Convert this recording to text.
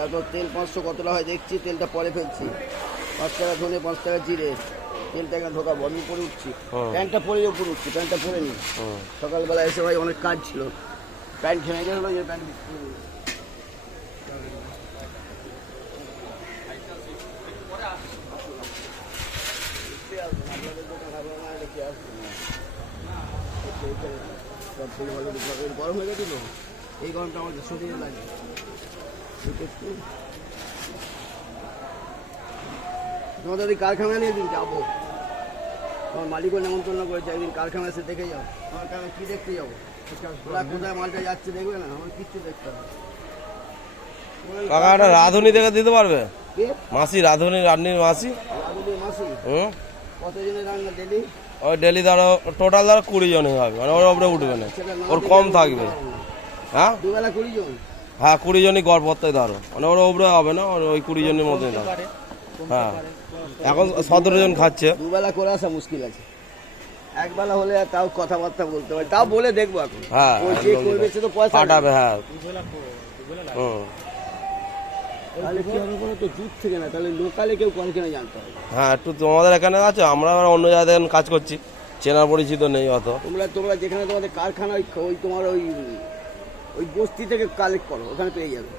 তারপর তেল 500 কতটা হয় দেখছি, তেলটা পরে ফেলছি। 5 টাকা ধনে, 5 টাকা জিরে, তেলটা এখানে ঢোকাবো। আমি উপরে উঠছি, প্যান্টটা পরে উপরে উঠছি, প্যান্টটা পরে নি। সকালবেলা এসে ভাই অনেক কাজ ছিল, প্যান্ট ছেড়ে গেল, যে প্যান্ট গরম হয়ে গেছিল, এই গরমটা আমাদের শরীরে লাগে। তোমাদের ওই কারখানা নিয়ে দিন যাবো, তোমার মালিকও নেমন্তন্ন করেছে, একদিন কারখানা এসে দেখে যাও। আমার কারণে কী দেখতে যাবো, ওরা কোথায় মালটা যাচ্ছে দেখবে না, আমার কিচ্ছু দেখতে হবে। কাকা একটা রাঁধুনি দেখে দিতে পারবে? কে? মাসি, রাঁধুনির মাসি। রাধুনির মাসি? কতজনের রান্না ডেলি? ওই ডেলি ধরো টোটাল ধরো 20 জনই হবে, মানে ওর উপরে উঠবে না, ওর কম থাকবে। হ্যাঁ দুবেলা 20 জন? হ্যাঁ 20 জনই গড় পড়তে ধরো, মানে ওর উপরে হবে না, ওই 20 জনের মধ্যে ধরো। হ্যাঁ এখন 17 জন খাচ্ছে। দুবেলা করে আসা মুশকিল আছে, একবেলা হলে তাও কথাবার্তা বলতে পারে, তাও বলে দেখবো এখন। হ্যাঁ ওই যে করবে সে তো পয়সা পাঠাবে। হ্যাঁ তাহলে কি হবে বলো তো, জুট থেকে না, তাহলে লোকালে কেউ কল কিনে জানতে হবে। হ্যাঁ একটু তোমাদের এখানে আছে, আমরা অন্য জায়গায় কাজ করছি, চেনার পরিচিত নেই অত। তোমরা যেখানে তোমাদের কারখানা, ওই তোমার ওই বস্তি থেকে কালেক্ট করো, ওখানে পেয়ে যাবে।